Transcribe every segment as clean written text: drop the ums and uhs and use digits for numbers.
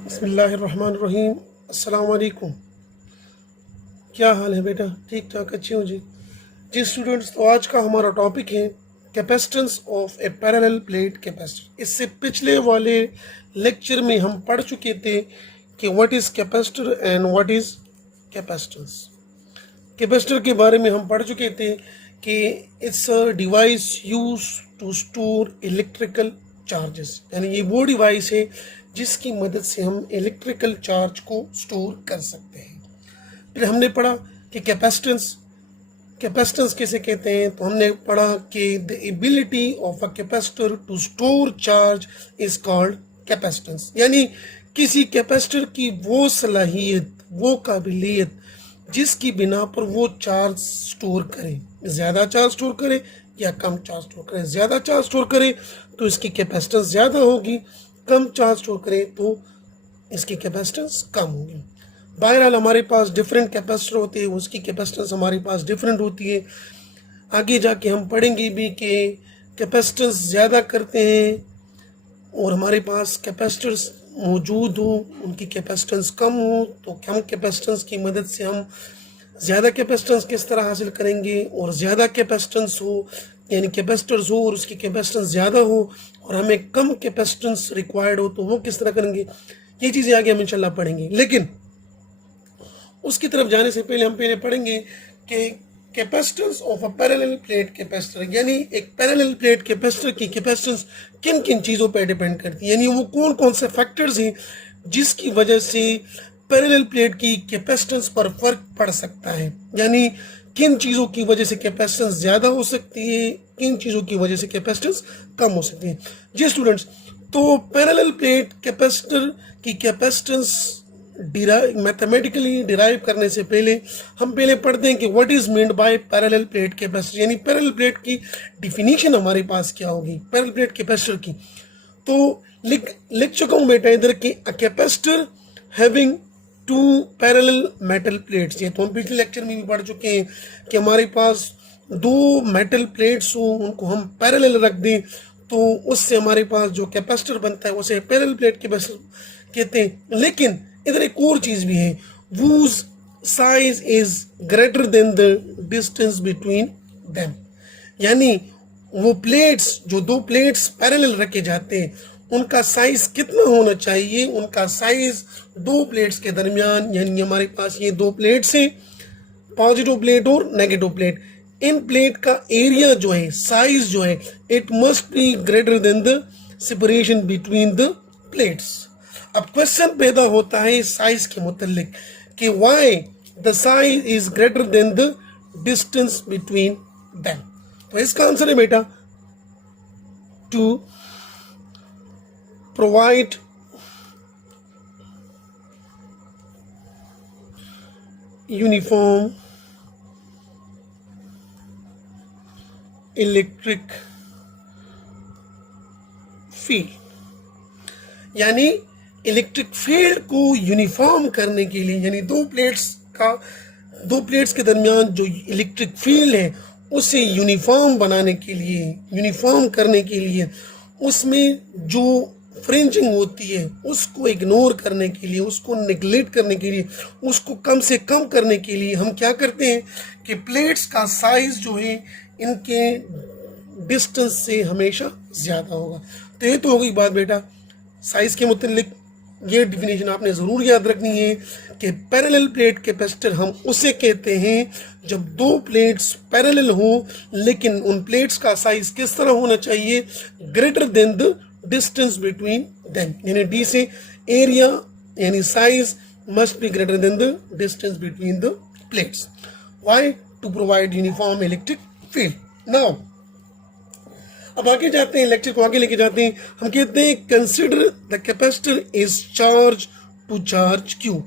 बिस्मिल्लाहिर्रहमानिर्रहीम। अस्सलाम वालेकुम। क्या हाल है बेटा? ठीक ठाक, अच्छे हो जी? जी स्टूडेंट्स, तो आज का हमारा टॉपिक है capacitance of A parallel plate capacitor. इससे पिछले वाले लेक्चर में हम पढ़ चुके थे कि what is capacitor and what is capacitance. Capacitor के बारे में हम पढ़ चुके थे कि it's a device use to store electrical charges, यानी ये वो डिवाइस है जिसकी मदद से हम इलेक्ट्रिकल चार्ज को स्टोर कर सकते हैं। फिर हमने पढ़ा कि कैपेसिटेंस कैपेसिटेंस किसे कहते हैं, तो हमने पढ़ा कि the ability of a capacitor to store charge is called capacitance, यानी किसी कैपेसिटर की वो सलाहियत, वो काबिलियत जिसकी बिना पर वो चार्ज स्टोर करे, ज़्यादा चार्ज स्टोर करे या कम चार्ज स्टोर करे। ज़्यादा चार्ज स्टोर करे तो इसकी कैपेसिटेंस ज़्यादा होगी, कम चार्ज स्टोर करे तो इसकी कैपेसिटेंस कम होगी। बहरहाल हमारे पास डिफरेंट कैपेसिटर होते हैं, उसकी कैपेसिटेंस हमारे पास डिफरेंट होती है। आगे जाके हम पढ़ेंगे भी कि कैपेसिटेंस ज़्यादा करते हैं और हमारे पास कैपेसिटर्स मौजूद हो, उनकी कैपेसिटेंस कम हो, तो कम कैपेसिटेंस की मदद से हम ज़्यादा कैपेसिटेंस किस तरह हासिल करेंगे, और ज़्यादा कैपेसिटेंस हो यानी कैपेसिटर्स हो और उसकी कैपेसिटेंस ज़्यादा हो और हमें कम कैपेसिटेंस रिक्वायर्ड हो तो वो किस तरह करेंगे, ये चीज़ें आगे हम इंशाल्लाह पढ़ेंगे। लेकिन उसकी तरफ जाने से पहले हम पढ़ेंगे कि capacitance of a parallel plate capacitor, यानी एक पैरेलल प्लेट कैपेसिटर की कैपेसिटेंस किन किन चीज़ों पर डिपेंड करती है, यानी वो कौन कौन से फैक्टर्स हैं जिसकी वजह से पैरेलल प्लेट की कैपेसिटेंस पर फर्क पड़ सकता है, यानी किन चीज़ों की वजह से कैपेसिटेंस ज़्यादा हो सकती है, किन चीज़ों की वजह से कैपेसिटेंस कम हो सकती है। जी स्टूडेंट्स, तो पैरेलल प्लेट कैपेसिटर की कैपेसिटेंस मैथमेटिकली डिराइव करने से पहले हम पढ़ते हैं कि what is meant by parallel plate capacitor, यानी पैरेलल प्लेट की डिफिनीशन हमारे पास क्या होगी पैरेलल प्लेट कैपेसिटर की। तो लिख चुका हूं बेटा इधर कि a capacitor having two parallel metal plates. ये तो हम पिछले लेक्चर में भी पढ़ चुके हैं कि हमारे पास दो मेटल प्लेट्स हो, उनको हम पैरेलल रख दें तो उससे हमारे पास जो कैपेसिटर बनता है उसे पैरेलल प्लेट कैपेसिटर कहते हैं। लेकिन इधर एक और चीज भी है, whose size is greater than the distance between them, यानी वो प्लेट्स, जो दो प्लेट्स पैरेलल रखे जाते हैं उनका साइज कितना होना चाहिए, उनका साइज दो प्लेट्स के दरमियान, यानी हमारे पास ये दो प्लेट्स हैं, पॉजिटिव प्लेट और नेगेटिव प्लेट, इन प्लेट का एरिया जो है, साइज जो है, it must be greater than the separation between the plates. अब क्वेश्चन पैदा होता है साइज के मुतालिक कि why the size is greater than the distance between them. तो इसका आंसर है बेटा to provide uniform electric field, यानी इलेक्ट्रिक फील्ड को यूनिफॉर्म करने के लिए, यानी दो प्लेट्स के दरमियान जो इलेक्ट्रिक फील्ड है उसे यूनिफॉर्म बनाने के लिए, यूनिफॉर्म करने के लिए, उसमें जो फ्रिंजिंग होती है उसको इग्नोर करने के लिए, उसको नेग्लेक्ट करने के लिए, उसको कम से कम करने के लिए हम क्या करते हैं कि प्लेट्स का साइज जो है इनके डिस्टेंस से हमेशा ज़्यादा होगा। तो ये तो हो गई बात बेटा साइज के मुतालिक। ये डिफिनेशन आपने ज़रूर याद रखनी है कि पैरेलल प्लेट कैपेसिटर हम उसे कहते हैं जब दो प्लेट्स पैरेलल हो, लेकिन उन प्लेट्स का साइज किस तरह होना चाहिए, greater than the distance between them, यानी डी से एरिया यानी size must be greater than the distance between the plates. Why? To provide uniform electric field. Now अब आगे जाते हैं, लेक्चर को आगे लेके जाते हैं। हम कहते हैं consider the capacitor is charge to charge Q.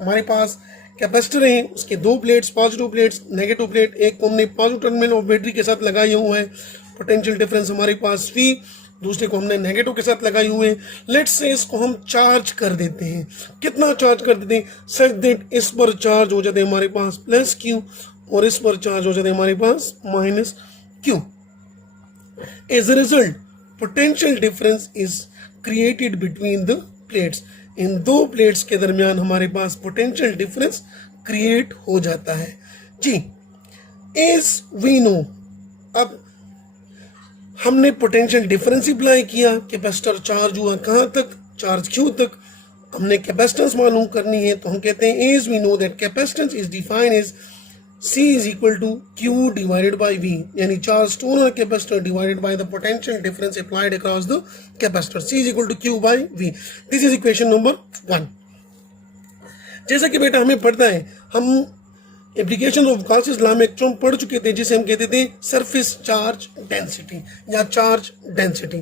हमारे पास कैपेसिटर है, उसके दो plates, positive plates, negative plate, एक को हमने पॉजिटिव टर्मिनल ऑफ बैटरी के साथ लगाए हुए हैं, पोटेंशियल डिफरेंस हमारे पास V, दूसरे को हमने नेगेटिव के साथ लगाए हुए हैं। लेट्स से इसको हम चार्ज कर देते हैं। कितना चार्ज कर देते हैं? सच दैट इस पर चार्ज हो जाते हैं हमारे पास प्लस Q और इस पर चार्ज हो जाते हैं हमारे पास minus Q। As a result, potential difference is created between the plates, इन दो प्लेट्स के दरमियान हमारे पास पोटेंशियल डिफरेंस क्रिएट हो जाता है जी। एज वी नो, अब हमने पोटेंशियल डिफरेंस अप्लाई किया, कैपेसिटर चार्ज हुआ कहाँ तक, चार्ज क्यू तक, हमने कैपेसिटेंस मालूम करनी है, तो हम कहते हैं as we know that capacitance is defined as C is equal to Q divided by V, यानी charge store on a capacitor divided by the potential difference applied across the capacitor. C is equal to Q by V. This is equation number 1. जैसा कि बेटा हमें पढ़ता है, हम application of Gauss's law में एक टर्म पढ़ चुके थे जिसे हम कहते थे सरफेस चार्ज डेंसिटी या चार्ज डेंसिटी।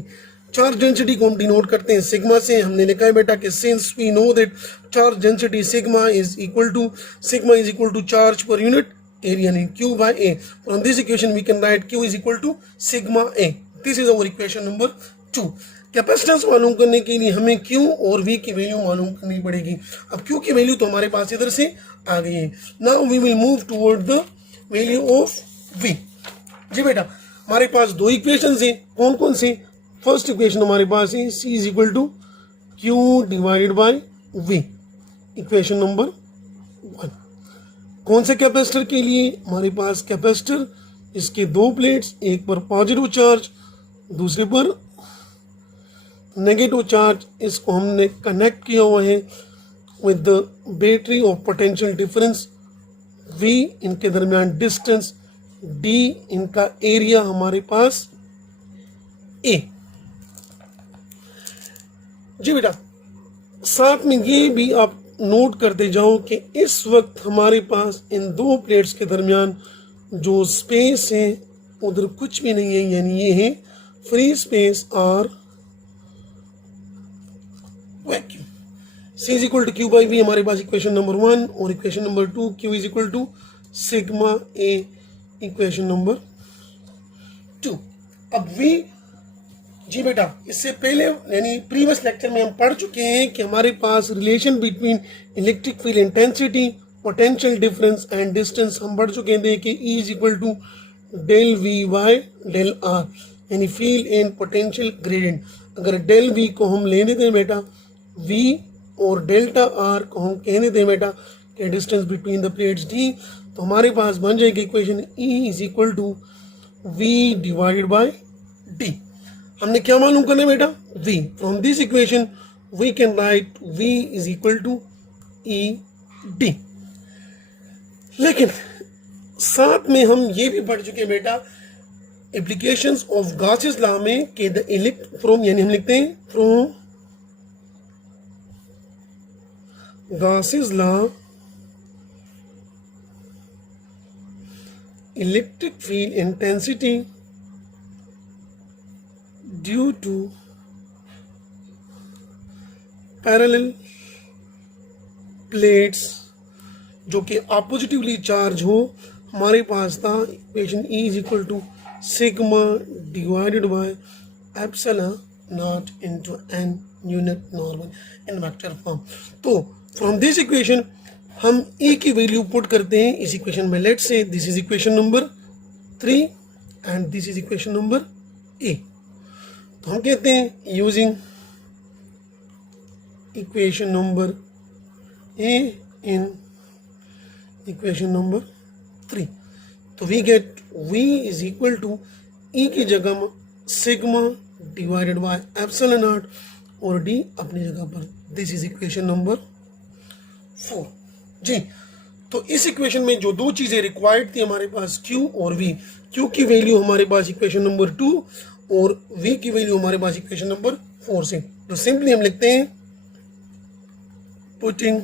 चार्ज डेंसिटी को हम डिनोट करते हैं सिग्मा से। हमने लिखा है बेटा कि since we know that charge density sigma is equal to charge per unit area, यानी Q by A. From this equation we can write Q is equal to sigma A. This is our equation number 2. Capacitance मालूम करने के लिए हमें Q और V की value मालूम करनी पड़ेगी। अब Q की वैल्यू तो हमारे पास इधर से आ गई है। Now we will move toward the value of V। जी बेटा, हमारे पास दो इक्वेशंस हैं, कौन कौन से? फर्स्ट इक्वेशन हमारे पास है C is equal to Q divided by V, equation number 1। कौन से कैपेसिटर के लिए? हमारे पास कैपेसिटर, इसके दो प्लेट्स, एक पर पॉजिटिव चार्ज दूसरे पर नेगेटिव चार्ज, इसको हमने कनेक्ट किया हुआ है with the battery of potential difference V, इनके दरमियान डिस्टेंस D, इनका एरिया हमारे पास A। जी बेटा, साथ में ये भी आप नोट करते जाओ कि इस वक्त हमारे पास इन दो प्लेट्स के दरमियान जो स्पेस है उधर कुछ भी नहीं है, यानी ये है फ्री स्पेस और vacuum. C is equal to Q by V हमारे पास इक्वेशन नंबर 1 और equation number 2 Q is equal to sigma A, equation number 2। अब V, जी बेटा, इससे पहले यानी प्रीवियस लेक्चर में हम पढ़ चुके हैं कि हमारे पास relation between electric field intensity, potential difference and distance हम पढ़ चुके थे कि E is equal to del V by del R, यानी फील्ड एंड पोटेंशियल ग्रेडियंट। अगर डेल V को हम ले लेते हैं बेटा V और डेल्टा R को हम कहने दें बेटा कि distance between the plates D, तो हमारे पास बन जाएगी equation E is equal to V divided by D। हमने क्या मालूम करना है बेटा? V। From this equation we can write V is equal to E D। लेकिन साथ में हम ये भी पढ़ चुके हैं बेटा एप्लीकेशंस ऑफ गॉसेस लॉ में कि द फ्रॉम, यानी हम लिखते हैं from Gauss's law electric field intensity due to parallel plates जो कि ऑपोजिटिवली चार्ज हो, हमारे पास था equation E is equal to sigma divided by epsilon naught into n unit normal in vector form. तो फ्रॉम दिस इक्वेशन हम E की value put करते हैं इस इक्वेशन में। Let's say this is equation number 3 and this is equation number A। तो हम कहते हैं using equation number A in equation number 3, तो we get V is equal to E की जगह sigma divided by epsilon not और D अपनी जगह पर। This is equation number 4। जी, तो इस इक्वेशन में जो दो चीज़ें रिक्वायर्ड थी हमारे पास Q और V, Q की वैल्यू हमारे पास इक्वेशन नंबर 2 और V की वैल्यू हमारे पास इक्वेशन नंबर 4 से। तो सिंपली हम लिखते हैं putting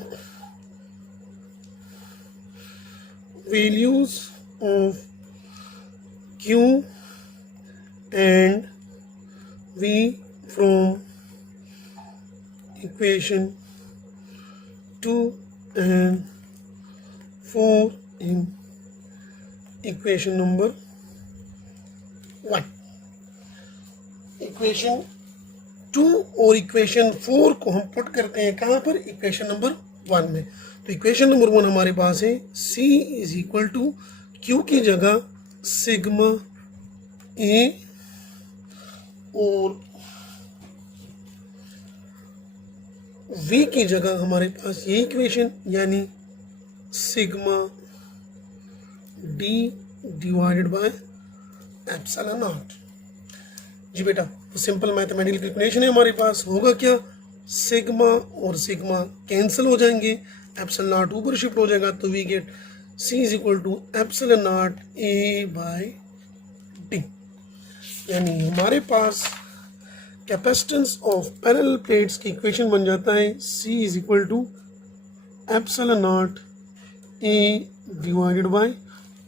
values of Q and V from equation 2 and 4 in equation number 1। Equation 2 और इक्वेशन 4 को हम पुट करते हैं कहाँ पर? इक्वेशन नंबर 1 में। तो इक्वेशन नंबर 1 हमारे पास है C is equal to Q की जगह सिग्मा A और V की जगह हमारे पास ये इक्वेशन यानी sigma D divided by epsilon naught. जी बेटा, तो सिंपल मैथमेटिकल कैलकुलेशन है हमारे पास। होगा क्या, सिग्मा और सिग्मा कैंसिल हो जाएंगे, एप्सिलॉन नॉट ऊपर शिफ्ट हो जाएगा, तो we get C is equal to epsilon naught A by D। यानी हमारे पास कैपेसिटेंस ऑफ पैरेलल प्लेट्स की इक्वेशन बन जाता है C is equal to epsilon naught A divided by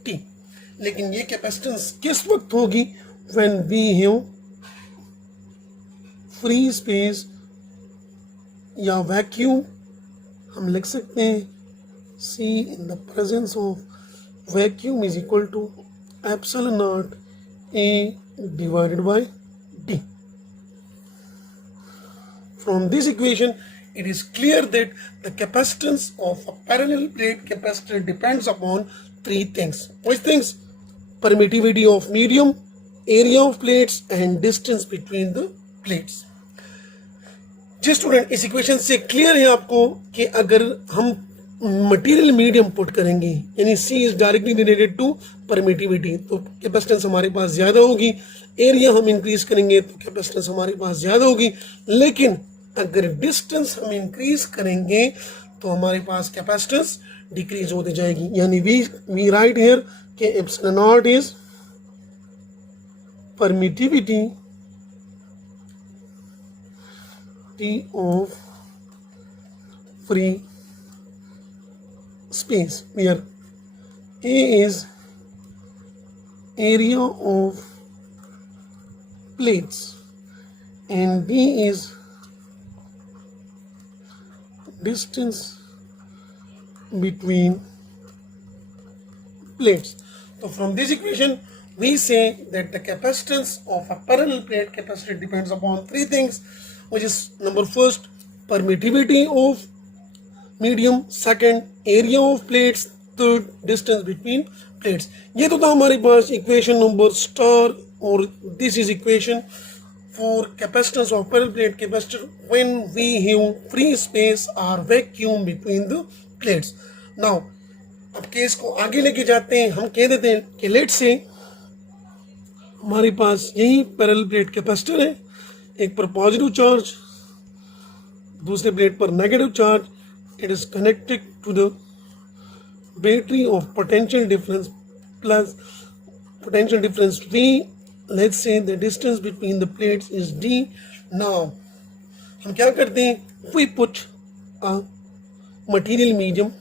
T। लेकिन ये कैपेसिटेंस किस वक्त होगी, when we have free space या वैक्यूम। हम लिख सकते हैं C in the presence of vacuum is equal to epsilon naught A divided by D. From this equation, it is clear that the capacitance of a parallel plate capacitor depends upon three things. Which things? Permittivity of medium, area of plates, and distance between the plates. जी student, इस इक्वेशन से clear है आपको कि अगर हम material medium put करेंगे यानी C is directly related to permittivity, तो कैपेसिटेंस हमारे पास ज़्यादा होगी। एरिया हम इंक्रीज करेंगे तो कैपेसिटेंस हमारे पास ज़्यादा होगी। लेकिन अगर डिस्टेंस हम इंक्रीज करेंगे तो हमारे पास कैपेसिटेंस डिक्रीज होती जाएगी। यानी वी राइट हियर कि epsilon not is permittivity T of free space, where A is area of plates and D is distance between plates. So from this equation we say that the capacitance of a parallel plate capacitor depends upon three things, which is number first permittivity of medium, second area of plates, third distance between plates. ये तो था हमारे पास equation number star, और this is equation for capacitance of parallel plate capacitor when we have free space और vacuum between the plates. Now अब case को आगे लेके जाते हैं। हम कह देते हैं कि लेट से हमारे पास यही पैरेलल प्लेट कैपेसिटर है, एक पर पॉजिटिव चार्ज, दूसरे प्लेट पर negative charge. It is connected to the battery of potential difference plus potential difference V. Let's say the distance between the plates is D. Now हम क्या करते हैं, we put a material medium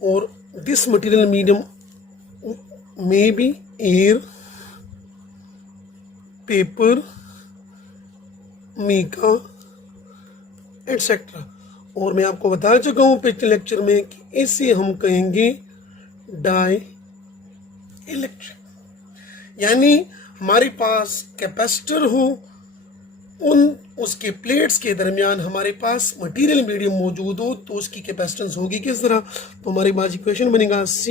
or this material medium may be air, paper, mica, etc. और मैं आपको बता चुका हूँ पिछले लेक्चर में कि इसे हम कहेंगे डाई इलेक्ट्रिक। यानी हमारे पास कैपेसिटर हो, उसके प्लेट्स के दरमियान हमारे पास मटेरियल मीडियम मौजूद हो, तो उसकी कैपेसिटेंस होगी किस तरह। तो हमारे पास इक्वेशन बनेगा C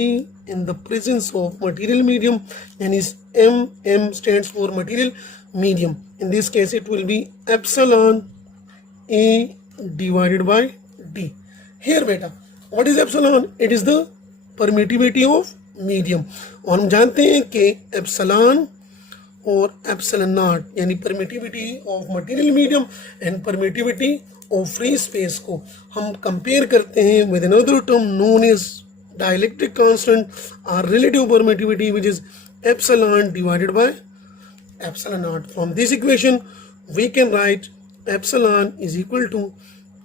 in the presence of material medium, यानी M stands for material medium. In this case it will be epsilon A divided by D. Here बेटा, what is epsilon? It is the permittivity of medium. और हम जानते हैं कि epsilon और epsilon naught यानी permittivity of material medium and permittivity of free space को हम कंपेयर करते हैं with another term known as dielectric constant और relative permittivity which is epsilon divided by epsilon naught. From this equation we can write epsilon is equal to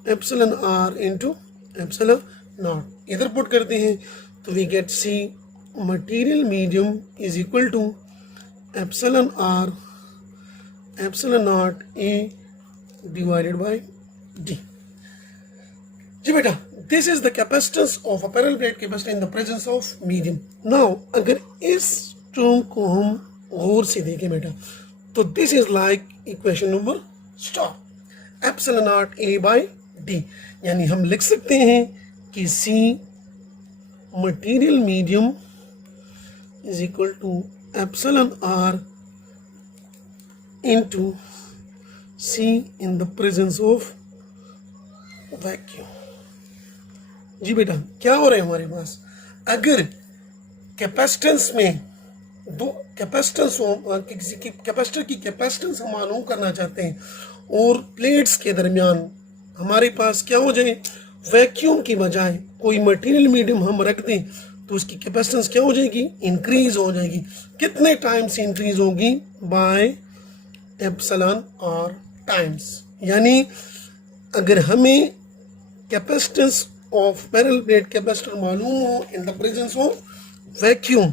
epsilon r into epsilon naught. इधर put करते हैं तो we get C material medium is equal to epsilon r epsilon naught A divided by D। जी बेटा, this is the capacitance of a parallel plate capacitor in the presence of medium. Now अगर इस term को हम गौर से देखें बेटा, तो this is like equation number star epsilon naught A by D। यानी हम लिख सकते हैं कि C material medium is equal to epsilon r into C in the presence of vacuum. जी बेटा, क्या हो रहा है हमारे पास, अगर कैपेसिटेंस में दो कैपेसिटेंस किसी की कैपेसिटर की कैपेसिटेंस हम मालूम करना चाहते हैं और प्लेट्स के दरमियान हमारे पास क्या हो जाए, वैक्यूम की बजाय कोई मटेरियल मीडियम हम रख दें तो उसकी कैपेसिटेंस क्या हो जाएगी, इंक्रीज हो जाएगी। कितने टाइम से इंक्रीज होगी, बाय एप्सिलॉन आर टाइम्स। यानी अगर हमें capacitance of parallel plate capacitor मालूम हो इन द प्रेजेंस ऑफ वैक्यूम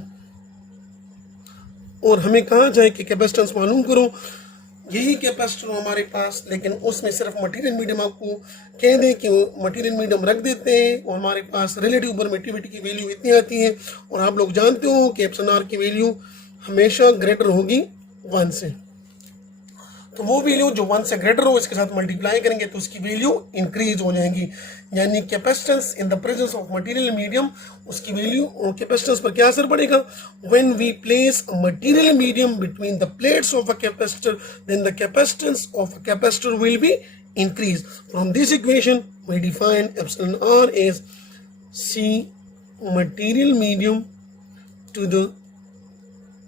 और हमें कहा जाए कि कैपेसिटेंस मालूम करो, यही कैपेसिटर हमारे पास, लेकिन उसमें सिर्फ मटेरियल मीडियम आपको कह दें कि मटेरियल मीडियम रख देते हैं और हमारे पास रिलेटिव परमिटिविटी की वैल्यू इतनी आती है और आप लोग जानते हो कि एप्सिलॉन आर की वैल्यू हमेशा ग्रेटर होगी 1 से। तो वो वैल्यू जो 1 से ग्रेटर हो इसके साथ मल्टीप्लाई करेंगे तो उसकी वैल्यू इंक्रीज हो जाएगी। यानी capacitance in the presence of material medium, उसकी वैल्यू कैपेसिटेंस पर क्या असर पड़ेगा, when we place a material medium between the plates of a capacitor then the capacitance of a capacitor will be increase. From this equation we define epsilon R as C material medium to the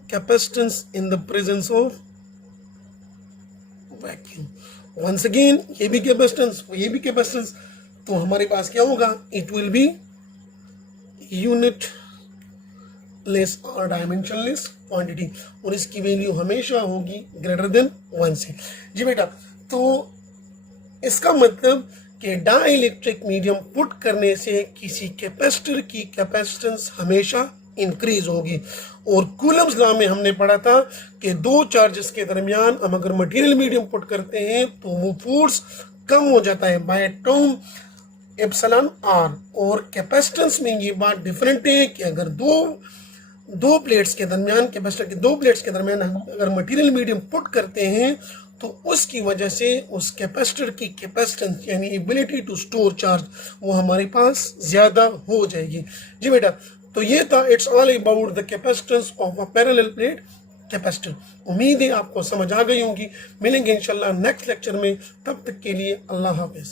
capacitance in the presence of vacuum. Once again ये भी capacitance, ये भी capacitance, तो हमारे पास क्या होगा, it will be unit less और dimensionless quantity और इसकी वैल्यू हमेशा होगी ग्रेटर देन 1 से। जी बेटा, तो इसका मतलब कि डाइलेक्ट्रिक मीडियम पुट करने से किसी कैपेसिटर की कैपेसिटेंस हमेशा इंक्रीज होगी। और कूलम्स लॉ में हमने पढ़ा था कि दो चार्जेस के दरमियान हम अगर मटेरियल मीडियम पुट करते हैं तो वो फोर्स कम हो जाता है बाय टर्म एप्सिलॉन आर। और कैपेसिटेंस में ये बात डिफरेंट है कि अगर दो प्लेट्स के दरमियान, कैपेसिटर के दो प्लेट्स के दरमियान हम अगर मटेरियल मीडियम पुट करते हैं तो उसकी वजह से उस कैपेसिटर की कैपेसिटेंस यानी एबिलिटी टू स्टोर चार्ज वो हमारे पास ज़्यादा हो जाएगी। जी बेटा, तो ये था it's all about the capacitance of a parallel plate capacitor. उम्मीद है आपको समझ आ गई होंगी। मिलेंगे इंशाल्लाह नेक्स्ट लेक्चर में, तब तक के लिए अल्लाह हाफिज़।